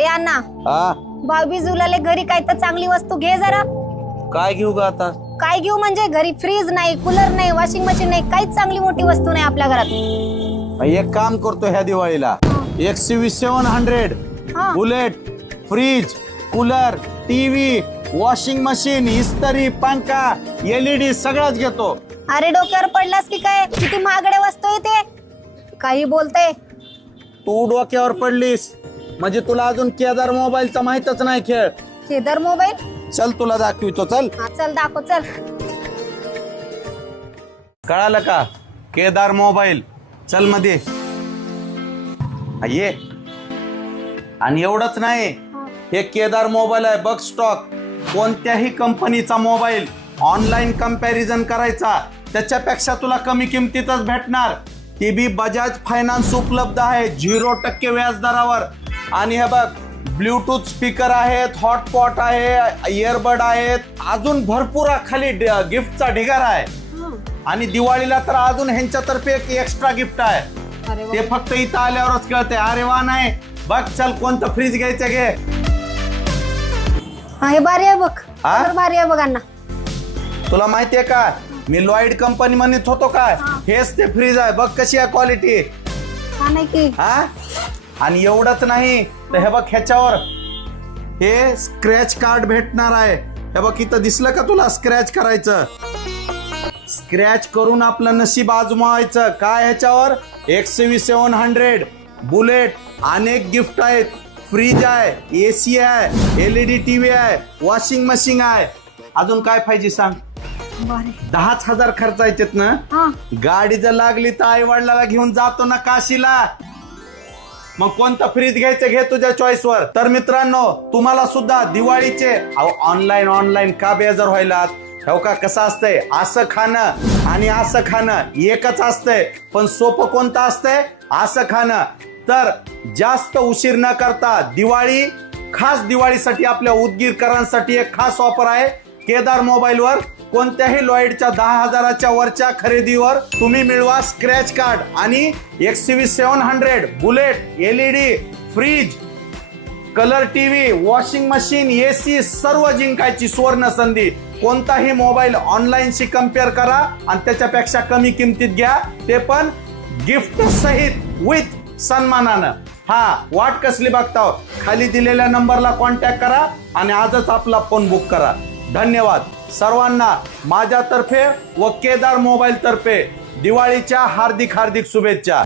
ए अण्णा. हा? बावीजूला घरी काय तर चांगली वस्तू घे जरा. काय घेऊ ग आता? काय घेऊ म्हणजे घरी फ्रीज नाही कूलर नाही वॉशिंग मशीन नाही काहीच चांगली मोठी वस्तू नाही आपल्या घरात. एक काम करतो ह्या दिवाळीला. एक सी सेवन हंड्रेड. हा. Bullet fridge cooler TV washing machine इस्त्री पंखा एलईडी सगळंच घेतो. अरे डोक्यावर पडलास की काय? किती महागडे वस्तू आहे ते. काही बोलते. तू डोक्यावर पडलीस. म्हणजे तुला अजून केदार मोबाईलचा माहितच नाही खेळ. केदार मोबाईल? चल तुला दाखवितो चल. हा चल दाखव चल. कळालं का? केदार मोबाईल. चलमध्ये हा, ये. आणि एवढंच नाही हे केदार मोबाईल आहे बघ स्टॉक कोणत्याही कंपनीचा मोबाईल ऑनलाईन कंपॅरिझन करायचा त्याच्यापेक्षा तुला कमी किमतीतच भेटणार. ती बी बजाज फायनान्स उपलब्ध आहे झिरो टक्के व्याज दरावर आणि हे बघ ब्ल्यूटूथ स्पीकर आहेत हॉटपॉट आहे इयरबड आहेत अजून भरपूर खाली गिफ्टचा ढिगारा आहे. आणि दिवाळीला तर अजून ह्यांच्यातर्फे एक एक्स्ट्रा गिफ्ट आहे. ते फक्त इथं आल्यावरच कळते अरे वा नाही. बघ चल कोणतं फ्रीज घ्यायचं घे. हा हे भारी आहे बघ. भारी आहे बघ अण्णा. तुला माहितीये का? मी लॉइड कंपनी म्हणत होतो काय हेच ते फ्रीज आहे. बघ कशी आहे क्वालिटी आहे की. हा आणि एवढंच नाही तर हे बघ ह्याच्यावर. हे स्क्रॅच कार्ड भेटणार आहे. हे बघ इथं दिसलं का तुला स्क्रॅच करायचं? स्क्रॅच करून आपलं नशीब आजमावायचं. काय ह्याच्यावर? एकशे सेवन हंड्रेड. बुलेट अनेक गिफ्ट आहेत. फ्रीज आहे एसी आहे एलईडी टीव्ही आहे वॉशिंग मशीन आहे. अजून काय पाहिजे सांग? दहाच हजार खर्चायचेत ना हा. गाडी जर लागली तर आई वडिलाला घेऊन जातो ना काशीला. मग कोणतं फ्रीज घ्यायचं घे तुझ्या चॉईस वर. तर मित्रांनो तुम्हाला सुद्धा दिवाळीचे ऑनलाईन ऑनलाईन का बेजार व्हायला हो का? कसं असतंय? असं खाणं आणि असं खाणं एकच असतंय. पण सोपं कोणतं असतंय? असं खाणं. तर जास्त उशीर न करता दिवाळी खास दिवाळीसाठी आपल्या उदगीरकरांसाठी एक खास ऑफर आहे. केदार मोबाईलवर कोणत्याही लॉइडच्या दहा हजाराच्या वरच्या खरेदीवर तुम्ही मिळवा स्क्रॅच कार्ड आणि XUV seven hundred bullet LED fridge colour TV washing machine AC सर्व जिंकायची सुवर्ण संधी. कोणताही मोबाईल ऑनलाईनशी कंपेअर करा आणि त्याच्यापेक्षा कमी किमतीत घ्या. ते पण गिफ्ट सहित विथ सन्मानानं. हा वाट कसली बघताव? खाली दिलेल्या नंबरला कॉन्टॅक्ट करा आणि आजच आपला फोन बुक करा. धन्यवाद. सर्वांना माझ्यातर्फे व केदार मोबाईल तर्फे दिवाळीच्या हार्दिक हार्दिक शुभेच्छा.